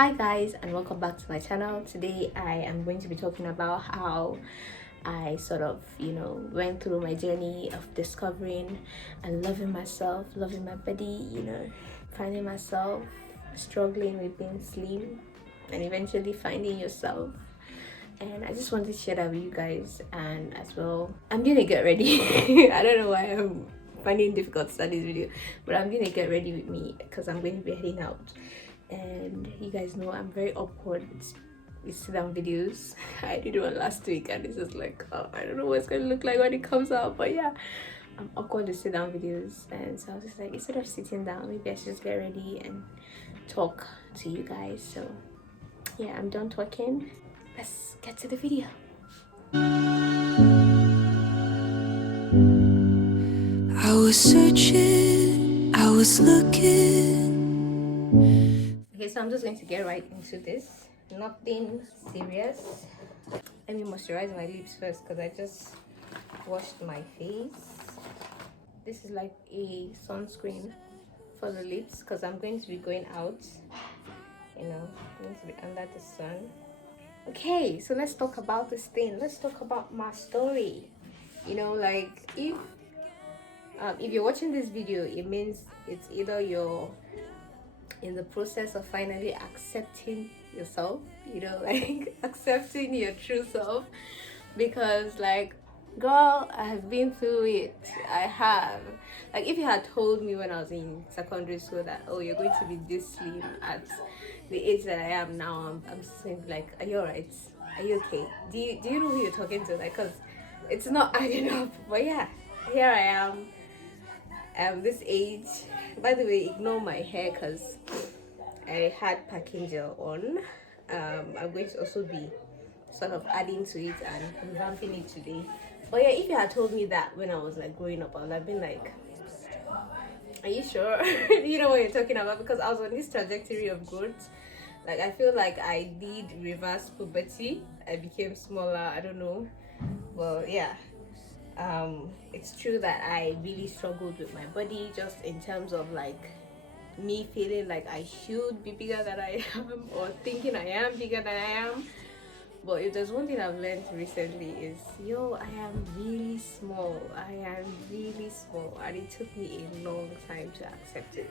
Hi guys, and welcome back to my channel. Today I am going to be talking about how I sort of went through my journey of discovering and loving myself, loving my body, finding myself, struggling with being slim, and eventually finding yourself. And I just wanted to share that with you guys. And as well, I'm gonna get ready. I don't know why I'm finding it difficult to start this video, but I'm gonna get ready with me because I'm going to be heading out. And you guys know I'm very awkward with sit down videos. I did one last week and it's just like, oh, I don't know what it's gonna look like when it comes out, but yeah, I'm awkward with sit down videos. And so I was just like, instead of sitting down, maybe I should just get ready and talk to you guys. So yeah, I'm done talking. Let's get to the video. I was searching, I was looking. Okay, so I'm just going to get right into this. Nothing serious. Let me moisturize my lips first because I just washed my face. This is like a sunscreen for the lips because I'm going to be going out, I'm going to be under the sun. Okay, so let's talk about this thing. Let's talk about my story. Like if you're watching this video, it means it's either you're in the process of finally accepting yourself, like accepting your true self, because like, girl, I have been through it. I have. Like, if you had told me when I was in secondary school that, oh, you're going to be this slim at the age that I am now, I'm saying like, are you alright? Are you okay? Do you know who you're talking to? Like, because it's not adding up. But yeah, here I am. This age. By the way, ignore my hair because I had packing gel on. I'm going to also be sort of adding to it and revamping it today. But yeah, if you had told me that when I was like growing up, I would have been like, are you sure? You know what you're talking about? Because I was on this trajectory of growth. Like, I feel like I did reverse puberty. I became smaller. I don't know. Well, yeah. It's true that I really struggled with my body, just in terms of like me feeling like I should be bigger than I am, or thinking I am bigger than I am. But if there's one thing I've learned recently is, I am really small. I am really small, and it took me a long time to accept it.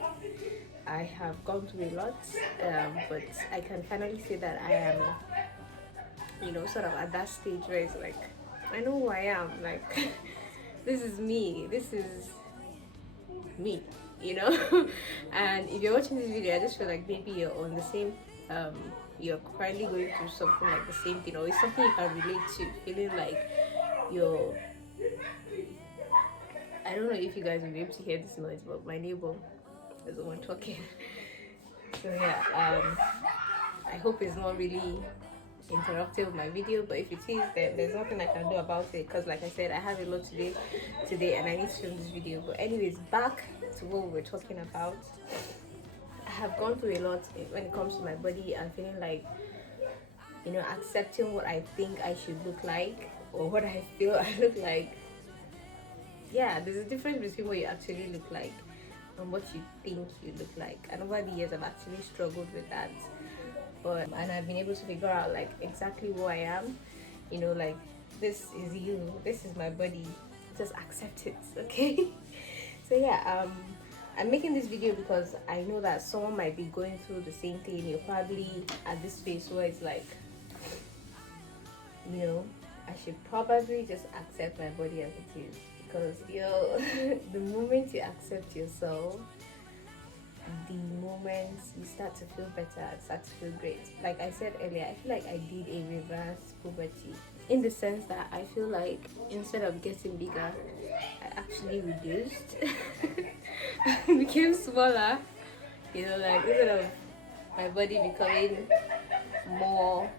I have gone through a lot, but I can finally say that I am, sort of at that stage where it's like, I know who I am. Like, this is me. This is me, And if you're watching this video, I just feel like maybe you're on the same you're currently going through something like the same thing, or it's something you can relate to, feeling like you're, I don't know if you guys will be able to hear this noise, but my neighbor is the one talking. So yeah, I hope it's not really interrupting with my video, but if it is, then there's nothing I can do about it, because like I said, I have a lot today and I need to film this video. But anyways, back to what we were talking about. I have gone through a lot when it comes to my body and feeling like, accepting what I think I should look like, or what I feel I look like. Yeah, there's a difference between what you actually look like and what you think you look like. And over the years, I've actually struggled with that. And I've been able to figure out like exactly who I am. Like, this is you. This is my body. Just accept it, okay? So yeah, I'm making this video because I know that someone might be going through the same thing. You're probably at this phase where it's like, I should probably just accept my body as it is, because the moment you accept yourself, the moment you start to feel better, start to feel great. Like I said earlier, I feel like I did a reverse puberty, in the sense that I feel like instead of getting bigger, I actually reduced. I became smaller, like instead of my body becoming more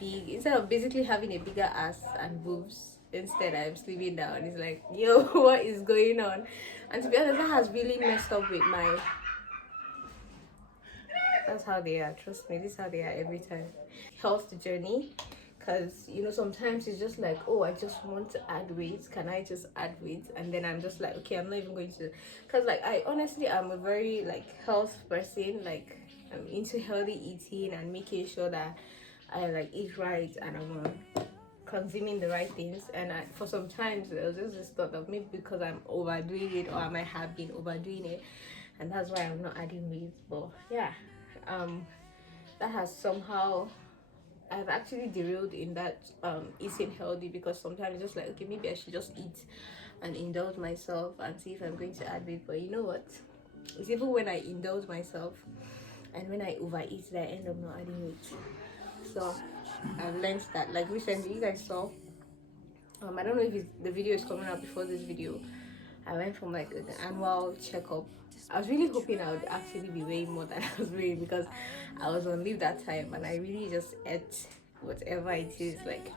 big, instead of basically having a bigger ass and boobs, instead I'm slimming down. It's like, yo, what is going on? And to be honest, that has really messed up with my, that's how they are, trust me, this is how they are every time, health journey. Because sometimes it's just like, oh, I just want to add weight, can I just add weight? And then I'm just like, okay, I'm not even going to, because like, I honestly am a very like health person. Like, I'm into healthy eating and making sure that I like eat right and I'm consuming the right things. And for some times there was just this thought of maybe because I'm overdoing it, or I might have been overdoing it, and that's why I'm not adding weight. But yeah, that has somehow, I've actually derailed in that eating healthy, because sometimes it's just like, okay, maybe I should just eat and indulge myself and see if I'm going to add weight. But you know what? It's even when I indulge myself and when I overeat that I end up not adding weight. So I've learned that. Like recently, you guys saw. I don't know if the video is coming out before this video. I went for like an annual checkup. I was really hoping I would actually be weighing more than I was weighing, because I was on leave that time and I really just ate whatever it is. Like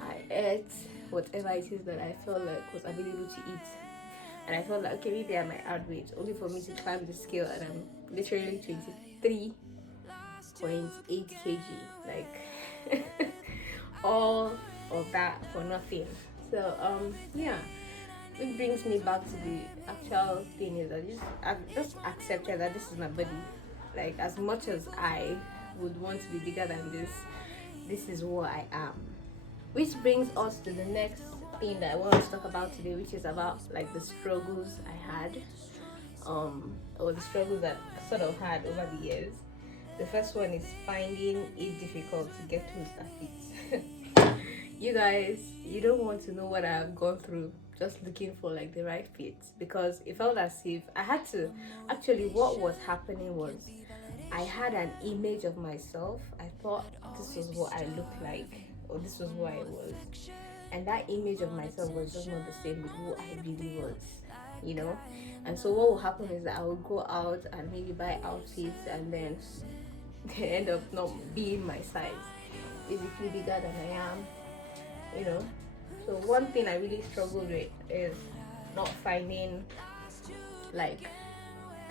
I ate whatever it is that I felt like was available to eat. And I felt like, okay, maybe I might add weight, only for me to climb the scale and I'm literally 23.8 kg. Like all of that for nothing. So yeah, it brings me back to the actual thing is that I've just accepted that this is my body. Like as much as I would want to be bigger than this is what I am. Which brings us to the next thing that I want to talk about today, which is about like the struggles I had, or the struggles that I sort of had over the years. The first one is finding it difficult to get clothes that fit. You guys, you don't want to know what I've gone through just looking for like the right fit, because it felt as if I had to. Actually, what was happening was I had an image of myself. I thought this was what I looked like, or this was who I was, and that image of myself was just not the same with who I really was, you know. And so what will happen is that I will go out and maybe buy outfits, and then they end up not being my size, basically bigger than I am, you know. So one thing I really struggled with is not finding like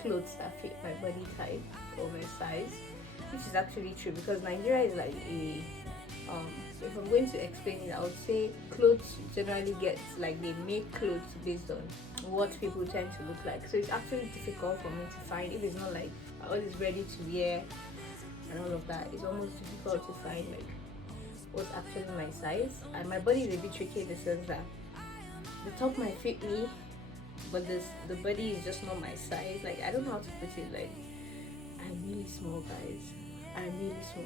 clothes that fit my body type or my size, which is actually true, because Nigeria is like a if I'm going to explain it, I would say clothes generally gets like, they make clothes based on what people tend to look like. So it's actually difficult for me to find, if it's not like all is ready to wear and all of that. It's almost difficult to find like what's actually my size. And my body is a bit tricky in the sense that the top might fit me, but the body is just not my size. Like I don't know how to put it. Like I'm really small, guys. I'm really small.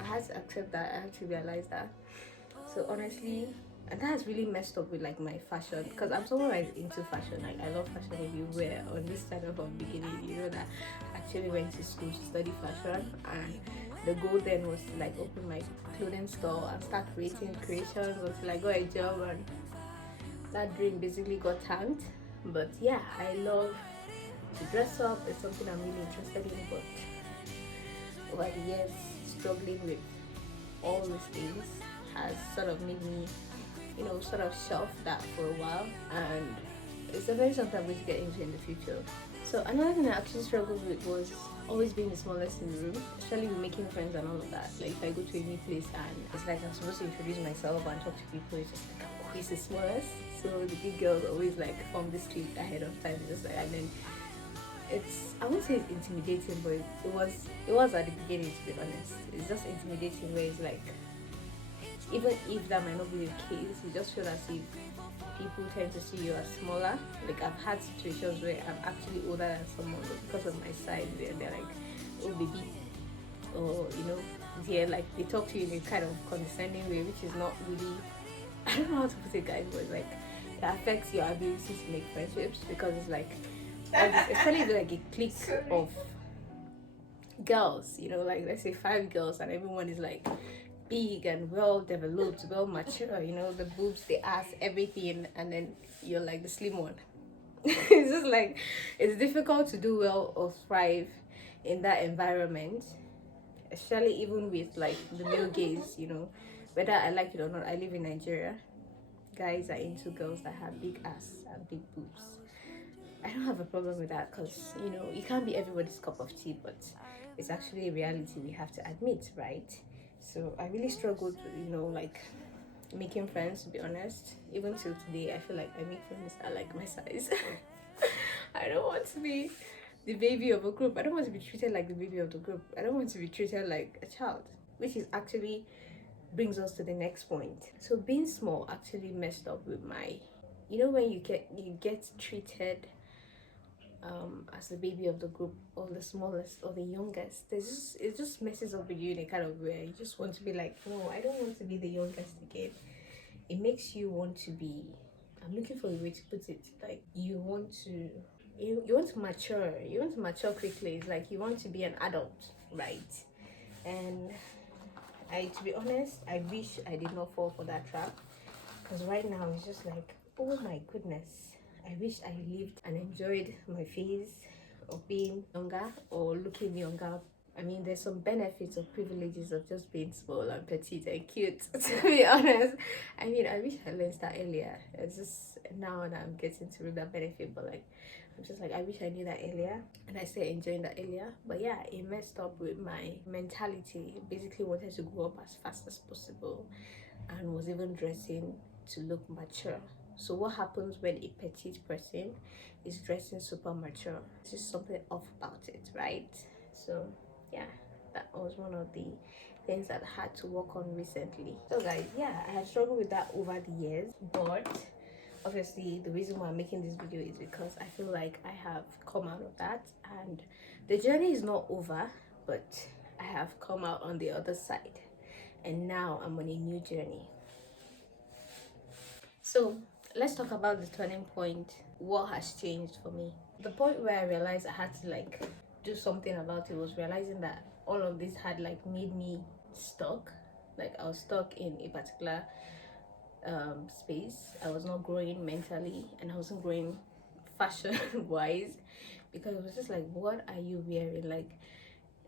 I had to accept that. I had to realize that. So honestly, and that has really messed up with like my fashion, because I'm someone who is into fashion. Like I love fashion everywhere. On this side of the beginning, you know that I actually went to school to study fashion, and the goal then was to like open my clothing store and start creating creations until I got a job, and that dream basically got tanked. But yeah, I love to dress up. It's something I'm really interested in, but over the years, struggling with all these things has sort of made me, you know, sort of shelf that for a while, and it's definitely something I'm going to get into in the future. So another thing I actually struggled with was always being the smallest in the room, especially with making friends and all of that. Like if I go to a new place and it's like I'm supposed to introduce myself and talk to people, it's just like I'm always the smallest. So the big girls always like form this clique ahead of time, just like, and then it's, I won't say it's intimidating, but it was at the beginning, to be honest. It's just intimidating where it's like, even if that might not be the case, you just feel as if people tend to see you as smaller. Like I've had situations where I'm actually older than someone, but because of my size, they're like, oh baby, or you know, they're like, they talk to you in a kind of condescending way, which is not really, I don't know how to put it, guys, but it's like it affects your ability to make friendships, because it's like, especially like a clique of girls, you know, like let's say 5 girls, and everyone is like big and well developed, well mature, you know, the boobs, the ass, everything, and then you're like the slim one. It's just like it's difficult to do well or thrive in that environment, especially even with like the male gaze, you know, whether I like it or not. I live in Nigeria. Guys are into girls that have big ass and big boobs. I don't have a problem with that, because you know, you can't be everybody's cup of tea, but it's actually a reality we have to admit, right? So I really struggled, you know, like making friends, to be honest. Even till today, I feel like I make friends that are like my size. I don't want to be the baby of a group. I don't want to be treated like the baby of the group. I don't want to be treated like a child, which is actually brings us to the next point. So being small actually messed up with my, when you get treated as the baby of the group, or the smallest or the youngest, it just messes up with you in a kind of way. You just want to be like, no, I don't want to be the youngest again. It makes you want to be, I'm looking for a way to put it, like you want to mature. You want to mature quickly. It's like you want to be an adult, right? And to be honest, I wish I did not fall for that trap, because right now it's just like, oh my goodness, I wish I lived and enjoyed my phase of being younger or looking younger. I mean, there's some benefits or privileges of just being small and petite and cute, to be honest. I mean, I wish I learned that earlier. It's just now that I'm getting to reap that benefit, but like, I'm just like, I wish I knew that earlier, and I started enjoying that earlier. But yeah, it messed up with my mentality. Basically, wanted to grow up as fast as possible, and was even dressing to look mature. So what happens when a petite person is dressing super mature? There's just something off about it, right? So yeah, that was one of the things that I had to work on recently. So guys, yeah, I have struggled with that over the years, but obviously the reason why I'm making this video is because I feel like I have come out of that, and the journey is not over, but I have come out on the other side, and now I'm on a new journey. So let's talk about the turning point. What has changed for me? The point where I realized I had to like do something about it was realizing that all of this had like made me stuck. Like I was stuck in a particular space. I was not growing mentally, and I wasn't growing fashion wise, because it was just like, what are you wearing? Like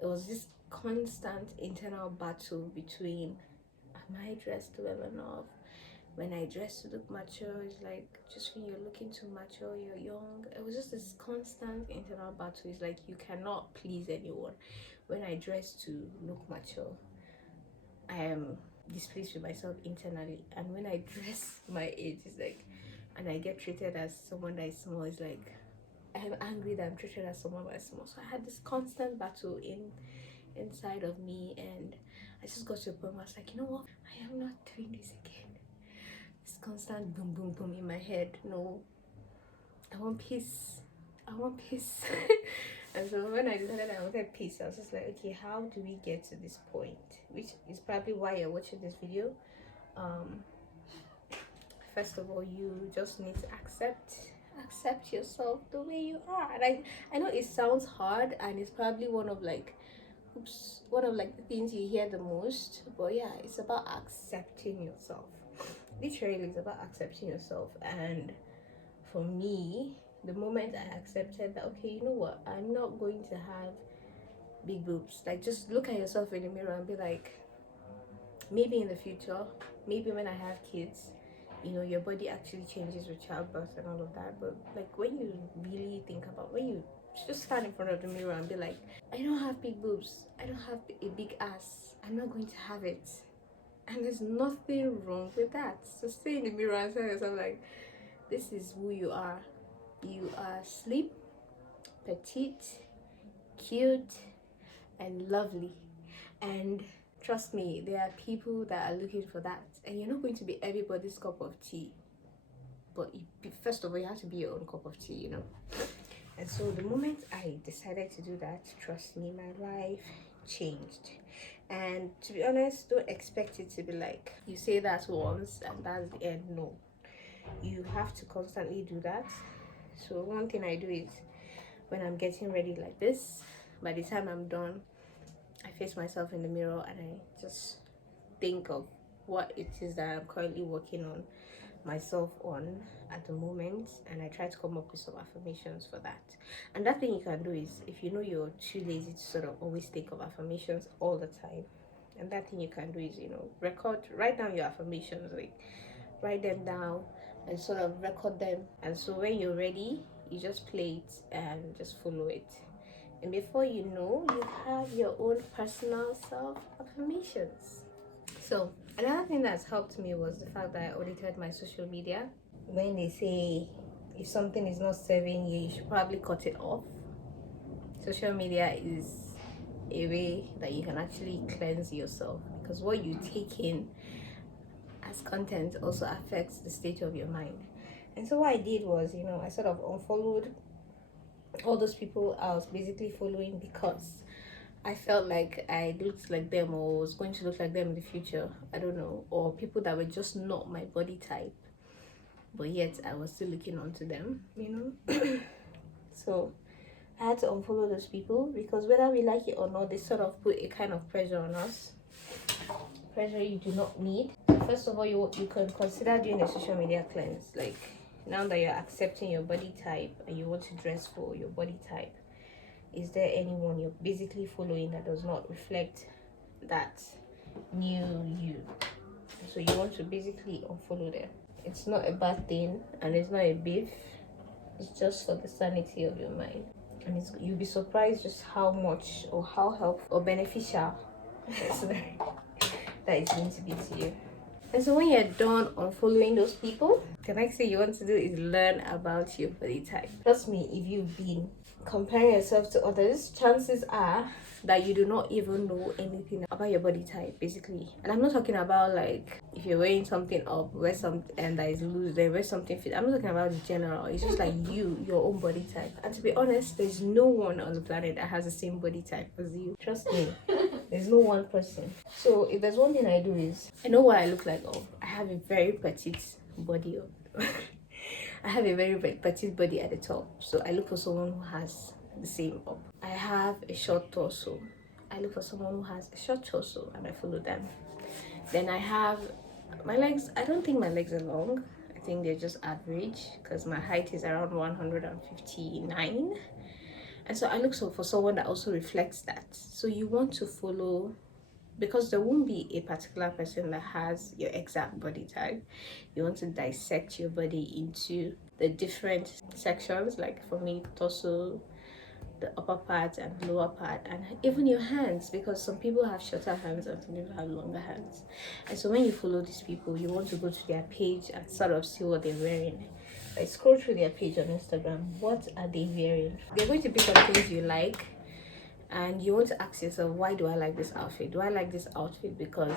it was this constant internal battle between, am I dressed well enough? When I dress to look mature, it's like, just when you're looking too mature, you're young. It was just this constant internal battle. It's like you cannot please anyone. When I dress to look mature, I am displeased with myself internally, and when I dress my age, it's like, and I get treated as someone that is small, it's like I'm angry that I'm treated as someone that is small. So I had this constant battle inside of me, and I just got to a point where I was like, you know what, I am not doing this again. This constant boom boom boom in my head. No, I want peace. I want peace. And so when I decided I wanted peace, I was just like, okay, how do we get to this point? Which is probably why you're watching this video. First of all, you just need to accept yourself the way you are. And I know it sounds hard, and it's probably one of like the things you hear the most, but yeah, it's about accepting yourself. Literally, it's about accepting yourself. And for me, the moment I accepted that, okay, you know what, I'm not going to have big boobs, like just look at yourself in the mirror and be like, maybe in the future, maybe when I have kids, your body actually changes with childbirth and all of that. But like when you really think about, when you just stand in front of the mirror and be like, I don't have big boobs, I don't have a big ass, I'm not going to have it. And there's nothing wrong with that. So stay in the mirror and tell yourself like, this is who you are. You are slim, petite, cute, and lovely. And trust me, there are people that are looking for that, and you're not going to be everybody's cup of tea. But first of all, you have to be your own cup of tea, And so the moment I decided to do that, trust me, my life changed. And to be honest, don't expect it to be like you say that once and that's the end. No, you have to constantly do that. So one thing I do is, when I'm getting ready like this, by the time I'm done, I face myself in the mirror and I just think of what it is that I'm currently working on myself on at the moment, and I try to come up with some affirmations for that. And that thing you can do is, if you know you're too lazy to sort of always think of affirmations all the time, and that thing you can do is, write down your affirmations, like write them down and sort of record them. And so when you're ready, you just play it and just follow it, and before you know, you have your own personal self affirmations. So another thing that's helped me was the fact that I audited my social media. When they say if something is not serving you, you should probably cut it off. social media is a way that you can actually cleanse yourself, because what you take in as content also affects the state of your mind. And so what I did was, I sort of unfollowed all those people I was basically following because I felt like I looked like them or was going to look like them in the future. I don't know. Or people that were just not my body type. But yet I was still looking onto them. So I had to unfollow those people because whether we like it or not, they sort of put a kind of pressure on us. Pressure you do not need. First of all, you can consider doing a social media cleanse. Like, now that you're accepting your body type and you want to dress for your body type, is there anyone you're basically following that does not reflect that new you? So you want to basically unfollow them. It's not a bad thing and it's not a beef. It's just for the sanity of your mind. And you'll be surprised just how much or how helpful or beneficial that is going to be to you. And so when you're done unfollowing those people, the next thing you want to do is learn about your body type. Trust me, if you've been comparing yourself to others, chances are that you do not even know anything about your body type, basically. And I'm not talking about like if you're wearing something up, wear something and that is loose, then wear something fit. I'm not talking about the general. It's just like your own body type. And to be honest, there's no one on the planet that has the same body type as you. Trust me. There's no one person. So if there's one thing I do is I know what I look like. Oh, I have a very petite body. I have a very petite body at the top. So I look for someone who has the same up. I have a short torso. I look for someone who has a short torso and I follow them. Then I have my legs. I don't think my legs are long. I think they're just average because my height is around 159. And so I look for someone that also reflects that. So you want to follow, because there won't be a particular person that has your exact body type. You want to dissect your body into the different sections, like for me, torso, the upper part and lower part, and even your hands, because some people have shorter hands and some people have longer hands. And so when you follow these people, you want to go to their page and sort of see what they're wearing. Like, scroll through their page on Instagram. What are they wearing? They're going to pick up things you like, and you want to ask yourself, why do I like this outfit? Do I like this outfit because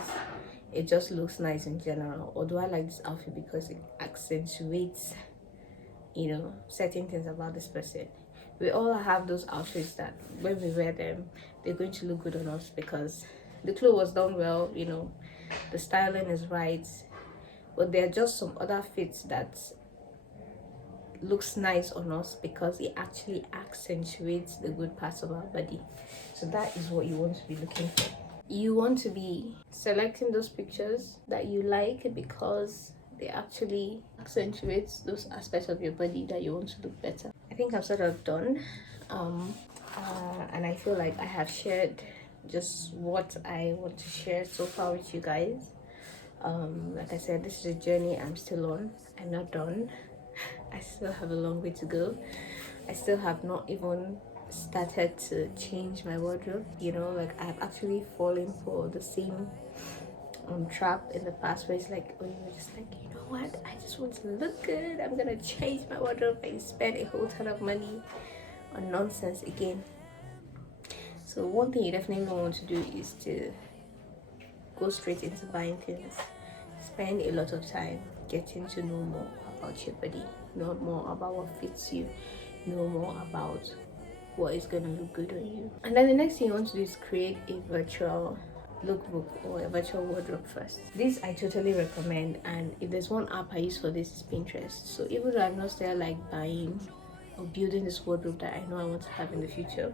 it just looks nice in general, or do I like this outfit because it accentuates certain things about this person? We all have those outfits that when we wear them, they're going to look good on us because the clothes was done well, the styling is right. But there are just some other fits that looks nice on us because it actually accentuates the good parts of our body. So that is what you want to be looking for. You want to be selecting those pictures that you like because they actually accentuate those aspects of your body that you want to look better. I think I'm sort of done, and I feel like I have shared just what I want to share so far with you guys. Like I said, this is a journey I'm still on. I'm not done. I still have a long way to go. I still have not even started to change my wardrobe. Like I've actually fallen for the same trap in the past where it's like, when you're just like, you know what, I just want to look good, I'm gonna change my wardrobe and spend a whole ton of money on nonsense again. So one thing you definitely want to do is to go straight into buying things. Spend a lot of time getting to know more about your body, know more about what fits you, know more about what is going to look good on you. And then the next thing you want to do is create a virtual lookbook or a virtual wardrobe first. This I totally recommend, and if there's one app I use for this, is Pinterest. So even though I'm not still like buying or building this wardrobe that I know I want to have in the future,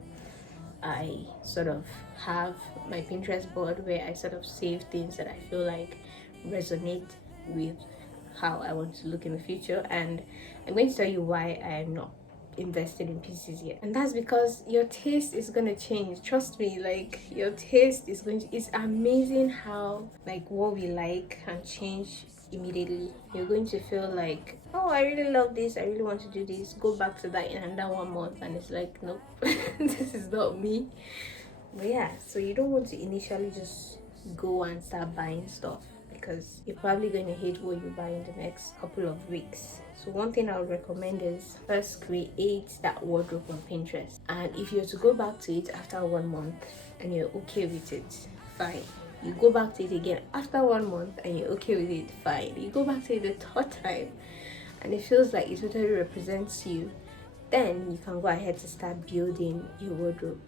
I sort of have my Pinterest board where I sort of save things that I feel like resonate with how I want to look in the future. And I'm going to tell you why I am not invested in pieces yet, and that's because your taste is going to change. Trust me, like your taste is going to, it's amazing how like what we like can change immediately. You're going to feel like, oh, I really love this, I really want to do this, go back to that in another 1 month and it's like, nope, this is not me. But yeah, so you don't want to initially just go and start buying stuff, because you're probably going to hate what you buy in the next couple of weeks. So one thing I would recommend is first create that wardrobe on Pinterest, and if you're to go back to it after 1 month and you're okay with it, fine. You go back to it again after 1 month and you're okay with it, fine. You go back to it the third time and it feels like it totally represents you, then you can go ahead to start building your wardrobe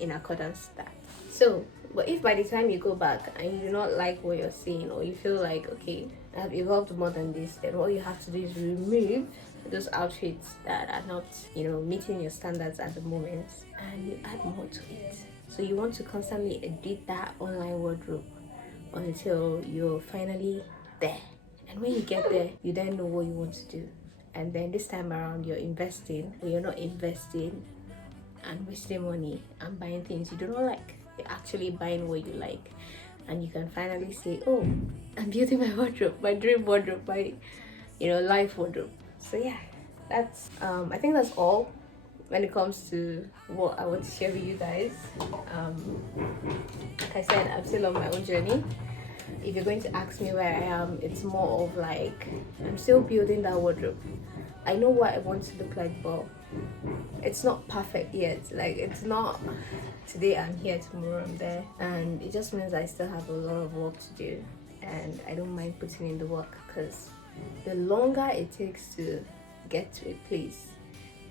in accordance to that. So, but if by the time you go back and you do not like what you're seeing, or you feel like, okay, I've evolved more than this, then what you have to do is remove those outfits that are not, meeting your standards at the moment, and you add more to it. So you want to constantly edit that online wardrobe until you're finally there. And when you get there, you then know what you want to do. And then this time around, you're investing, or you're not investing and wasting money and buying things you do not like. You're actually buying what you like, and you can finally say, oh, I'm building my wardrobe, my dream wardrobe, my life wardrobe. So yeah, that's I think that's all when it comes to what I want to share with you guys. Like I said, I'm still on my own journey. If you're going to ask me where I am, it's more of like I'm still building that wardrobe. I know what I want to look like, but it's not perfect yet. Like, it's not today I'm here, tomorrow I'm there, and it just means I still have a lot of work to do, and I don't mind putting in the work, because the longer it takes to get to a place,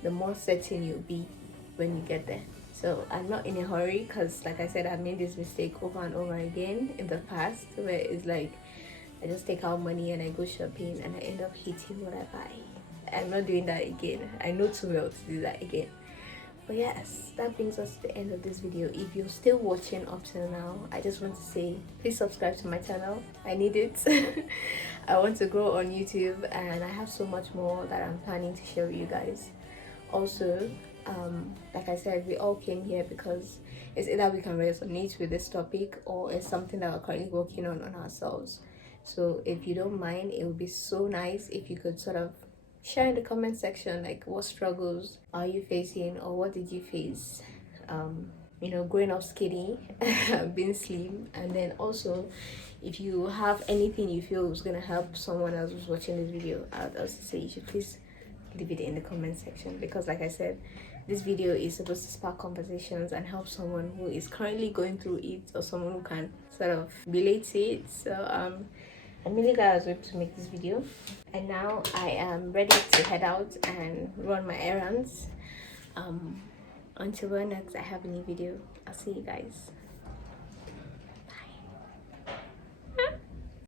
the more certain you'll be when you get there. So I'm not in a hurry, because like I said, I've made this mistake over and over again in the past, where it's like I just take out money and I go shopping and I end up hating what I buy. I'm not doing that again. I know too well to do that again. But yes, that brings us to the end of this video. If you're still watching up till now, I just want to say, please subscribe to my channel. I need it. I want to grow on YouTube, and I have so much more that I'm planning to share with you guys. Also, like I said, we all came here because it's either we can resonate with this topic, or it's something that we're currently working on ourselves. So if you don't mind, it would be so nice if you could sort of share in the comment section, like, what struggles are you facing, or what did you face growing up skinny, being slim. And then also, if you have anything you feel is going to help someone else who's watching this video, I'd also say you should please leave it in the comment section, because like I said, this video is supposed to spark conversations and help someone who is currently going through it, or someone who can sort of relate to it. So I'm really glad I was able to make this video, and now I am ready to head out and run my errands. Until next I have a new video, I'll see you guys.